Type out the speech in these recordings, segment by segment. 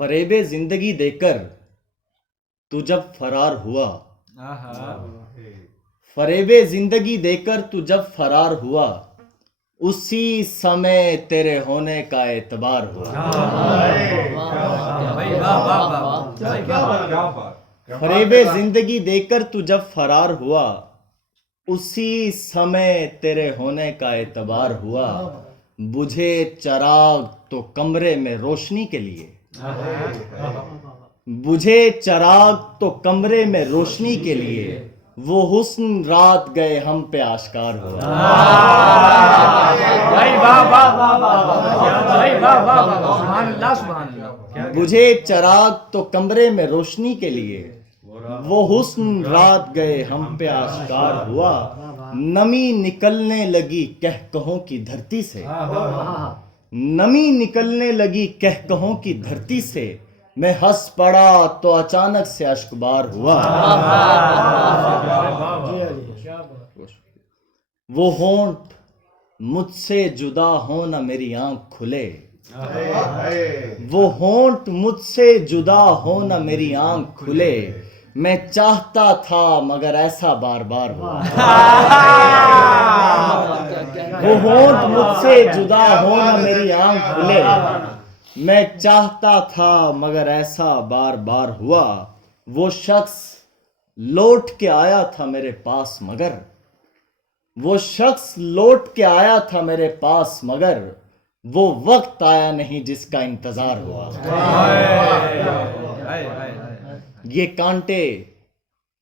فریب زندگی دے کر تو جب فرار ہوا، فریب زندگی دے کر تو جب فرار ہوا، اسی سمے تیرے ہونے کا اعتبار ہوا۔ فریب زندگی دے کر تو جب فرار ہوا، اسی سمے تیرے ہونے کا اعتبار ہوا۔ بجھے چراغ تو کمرے میں روشنی کے لیے، بجھے چراغ تو کمرے میں روشنی کے لیے، وہ حسن رات گئے ہم پہ آشکار ہوا۔ بجھے چراغ تو کمرے میں روشنی کے لیے، وہ حسن رات گئے ہم پہ آشکار ہوا۔ نمی نکلنے لگی کہکہوں کی دھرتی سے، نمی نکلنے لگی کہکہوں کی دھرتی سے، میں ہنس پڑا تو اچانک سے اشک بار ہوا۔ وہ ہونٹ مجھ سے جدا ہو نہ میری آنکھ کھلے، وہ ہونٹ مجھ سے جدا ہو نہ میری آنکھ کھلے، میں چاہتا تھا مگر ایسا بار بار ہوا۔ وہ ہونٹ مجھ سے جدا ہو نہ میری آنکھ کھلے، میں چاہتا تھا مگر ایسا بار بار ہوا۔ وہ شخص لوٹ کے آیا تھا میرے پاس مگر، وہ شخص لوٹ کے آیا تھا میرے پاس مگر، وہ وقت آیا نہیں جس کا انتظار ہوا۔ یہ کانٹے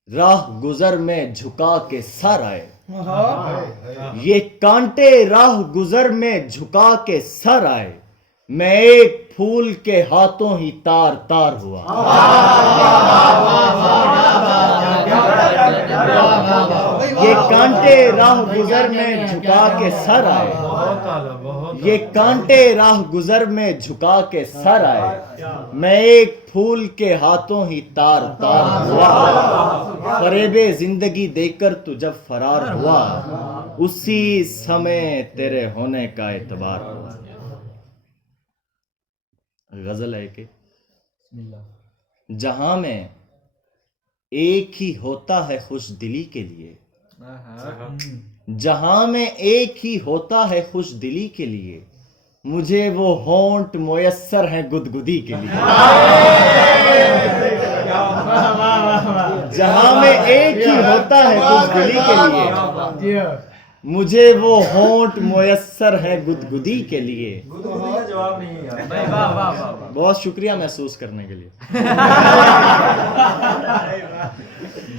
راہ گزر میں جھکا کے سر آئے، یہ کانٹے راہ گزر میں جھکا کے سر آئے، میں ایک پھول کے ہاتھوں ہی تار تار ہوا۔ یہ کانٹے راہ گزر میں جھکا کے سر آئے، یہ کانٹے راہ گزر میں جھکا کے سر آئے، میں ایک پھول کے ہاتھوں ہی تار تار ہوا۔ فریب زندگی دے کر تو جب فرار ہوا، اسی سمے تیرے ہونے کا اعتبار ہوا۔ غزل ہے کہ جہاں میں ایک ہی ہوتا ہے خوش دلی کے لیے، جہاں میں ایک ہی ہوتا ہے خوش دلی کے لیے، مجھے وہ ہونٹ میسر ہیں گدگدی کے لیے۔ جہاں میں ایک ہی ہوتا ہے خوش دلی کے لیے، مجھے وہ ہونٹ میسر ہے گدگدی کے لیے۔ بہت شکریہ محسوس کرنے کے لیے۔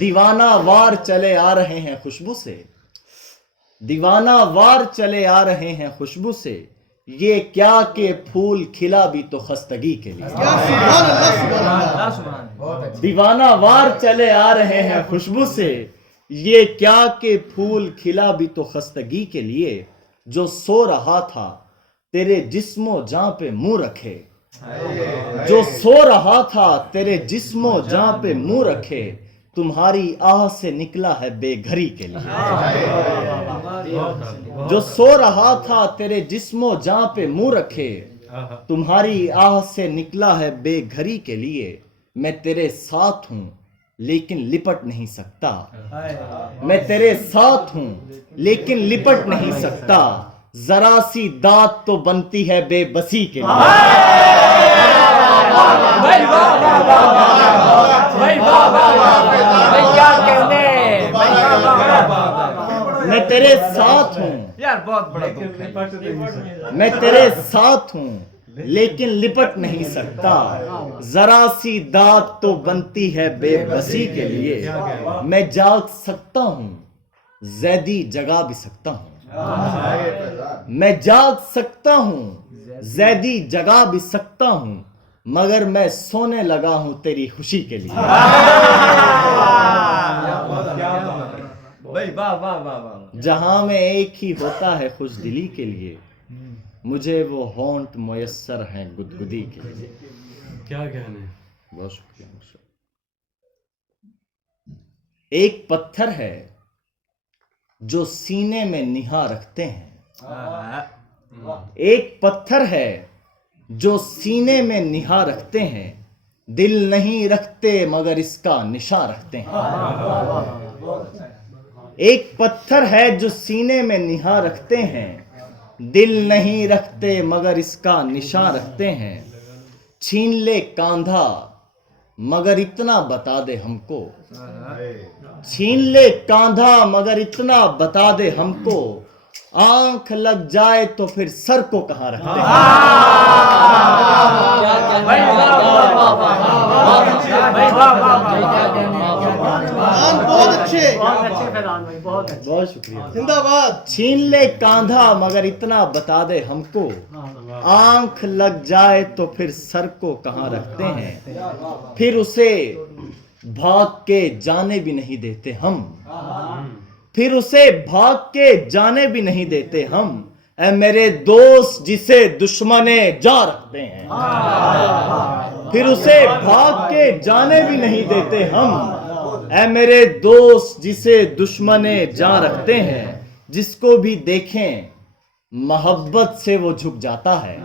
دیوانہ وار چلے آ رہے ہیں خوشبو سے، دیوانہ وار چلے آ رہے ہیں خوشبو سے، یہ کیا کہ پھول کھلا بھی تو خستگی کے لیے۔ دیوانہ وار چلے آ رہے ہیں خوشبو سے، یہ کیا کہ پھول کھلا بھی تو خستگی کے لیے، جو سو رہا تھا تیرے جسم و جاں پہ منہ رکھے، جو سو رہا تھا تیرے جسم و جاں پہ منہ رکھے، تمہاری آہ سے نکلا ہے بے گھری کے لیے۔ جو سو رہا تھا تیرے جسم و جاں پہ منہ رکھے، تمہاری آہ سے نکلا ہے بے گھری کے لیے، میں تیرے ساتھ ہوں لیکن لپٹ نہیں سکتا، میں تیرے ساتھ ہوں لیکن لپٹ نہیں سکتا، ذرا سی داد تو بنتی ہے بے بسی کے لیے۔ میں تیرے ساتھ ہوں، میں تیرے ساتھ ہوں لیکن لپٹ نہیں سکتا، ذرا سی داد تو بنتی ہے بے بسی کے لیے، میں جاگ سکتا ہوں زیدی جگا بھی سکتا ہوں، میں جاگ سکتا ہوں زیدی جگا بھی سکتا ہوں، مگر میں سونے لگا ہوں تیری خوشی کے لیے۔ جہاں میں ایک ہی ہوتا ہے خوش دلی کے لیے، مجھے وہ ہونٹ میسر ہیں گدگدی کے لیے۔ کیا کہنے۔ بہت شکریہ۔ ایک پتھر ہے جو سینے میں نہا رکھتے ہیں، ایک پتھر ہے جو سینے میں نہا رکھتے ہیں دل نہیں رکھتے مگر اس کا نشان رکھتے ہیں. ایک پتھر ہے جو سینے میں نہا رکھتے ہیں دل نہیں رکھتے مگر اس کا نشان رکھتے ہیں. چھین لے کاندھا مگر اتنا بتا دے ہم کو, چھین لے کاندھا مگر اتنا بتا دے ہم کو, آنکھ لگ جائے تو پھر سر کو کہاں رکھتے ہیں. بہت شکریہ. زندہ باد. چھین لے کاندھا مگر اتنا بتا دے ہم کو, آنکھ لگ جائے تو پھر سر کو کہاں رکھتے ہیں. پھر اسے بھاگ کے جانے بھی نہیں دیتے ہم, پھر اسے بھاگ کے جانے بھی نہیں دیتے ہم, اے میرے دوست جسے دشمنے جا رکھتے ہیں. پھر اسے بھاگ کے جانے بھی نہیں دیتے ہم, اے میرے دوست جسے دشمنے جا رکھتے ہیں. جس کو بھی دیکھیں محبت سے وہ جھک جاتا ہے,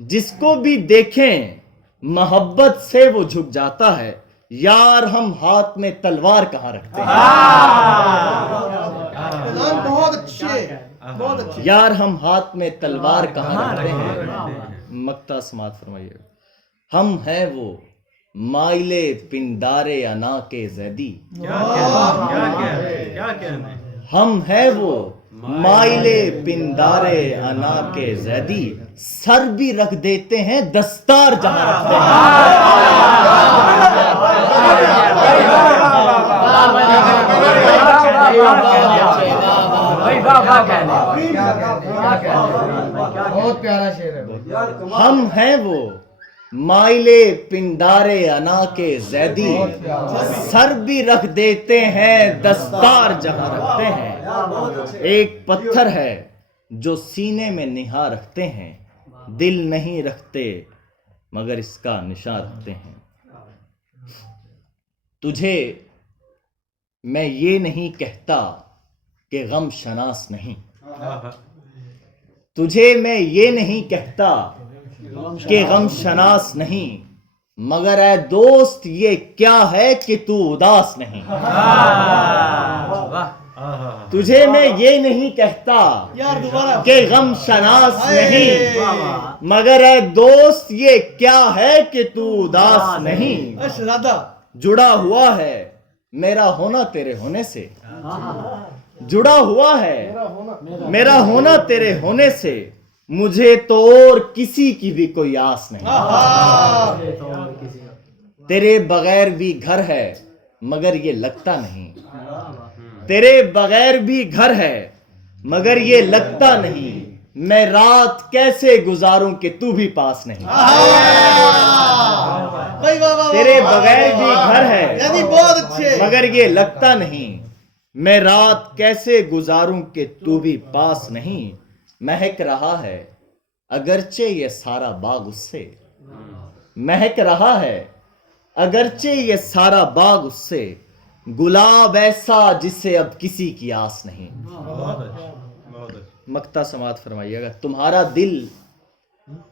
جس کو بھی دیکھیں محبت سے وہ جھک جاتا ہے. یار ہم ہاتھ میں تلوار کہاں رکھتے ہیں. بہت اچھے. یار ہم ہاتھ میں تلوار کہاں رکھتے ہیں. مقطع سماعت فرمائیے. ہم ہیں وہ مائل پندار انا کے زیدی, ہم ہیں وہ مائل پندار انا کے زیدی, سر بھی رکھ دیتے ہیں دستار جہاں رکھتے بہت پیارا شعر ہے. ہم ہیں وہ مائل پندار انا کے زیدی, سر بھی رکھ دیتے ہیں دستار جہاں رکھتے ہیں. ایک پتھر ہے جو سینے میں نہا رکھتے ہیں دل نہیں رکھتے مگر اس کا نشان رکھتے ہیں. تجھے میں یہ نہیں کہتا کہ غم شناس نہیں, تجھے میں یہ نہیں کہتا کہ غم شناس نہیں, مگر اے دوست یہ کیا ہے کہ تو اداس نہیں. تجھے میں یہ نہیں کہتا کہ غم شناس نہیں, مگر اے دوست یہ کیا ہے کہ تو اداس نہیں. جڑا ہوا ہے میرا ہونا تیرے ہونے سے, جڑا ہوا ہے میرا ہونا تیرے ہونے سے, مجھے تو اور کسی کی بھی کوئی آس نہیں. تیرے بغیر بھی گھر ہے مگر یہ لگتا نہیں, تیرے بغیر بھی گھر ہے مگر یہ لگتا نہیں, میں رات کیسے گزاروں کہ تو بھی پاس نہیں. تیرے بغیر بھی گھر ہے مگر یہ لگتا نہیں, میں رات کیسے گزاروں کہ تو بھی پاس نہیں. مہک رہا ہے اگرچہ یہ سارا باغ اس سے, مہک رہا ہے اگرچہ یہ سارا باغ اس سے, گلاب ایسا جسے اب کسی کی آس نہیں. مقطع سماعت فرمائیے گا. تمہارا دل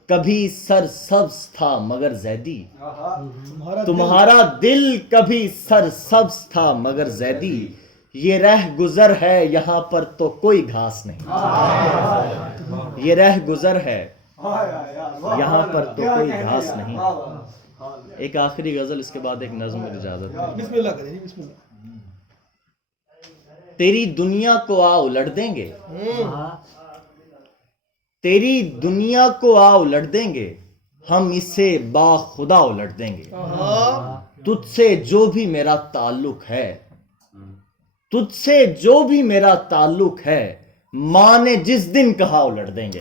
کبھی سر سبز تھا مگر زیدی, تمہارا دل کبھی سر سبز تھا مگر زیدی, یہ رہ گزر ہے یہاں پر تو کوئی گھاس نہیں. یہ رہ گزر ہے یہاں پر تو کوئی گھاس نہیں. ایک آخری غزل, اس کے بعد ایک نظم اور اجازت. بسم اللہ کریں, بسم اللہ. تیری دنیا کو آ الٹ دیں گے, تیری دنیا کو آ الٹ دیں گے, ہم اسے با خدا الٹ دیں گے. تجھ سے جو بھی میرا تعلق ہے, تجھ سے جو بھی میرا تعلق ہے, ماں نے جس دن کہا الٹ دیں گے.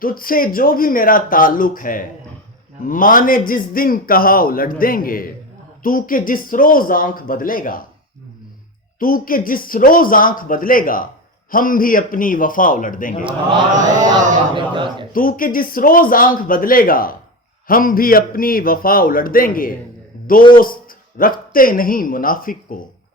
تجھ سے جو بھی میرا تعلق ہے, ماں نے جس دن کہا الٹ دیں گے. تو کہ جس روز آنکھ بدلے گا, تو کہ جس روز آنکھ بدلے گا, ہم بھی اپنی وفا الٹ دیں گے. تو کہ جس روز آنکھ بدلے گا, ہم بھی اپنی وفا الٹ دیں گے. دوست رکھتے نہیں منافق کو,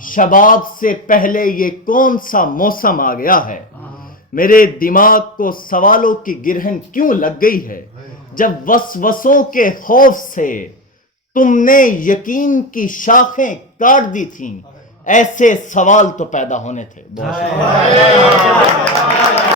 شباب سے پہلے یہ کون سا موسم آ گیا ہے؟ میرے دماغ کو سوالوں کی گرہن کیوں لگ گئی ہے؟ جب وسوسوں کے خوف سے تم نے یقین کی شاخیں کاٹ دی تھیں، ایسے سوال تو پیدا ہونے تھے۔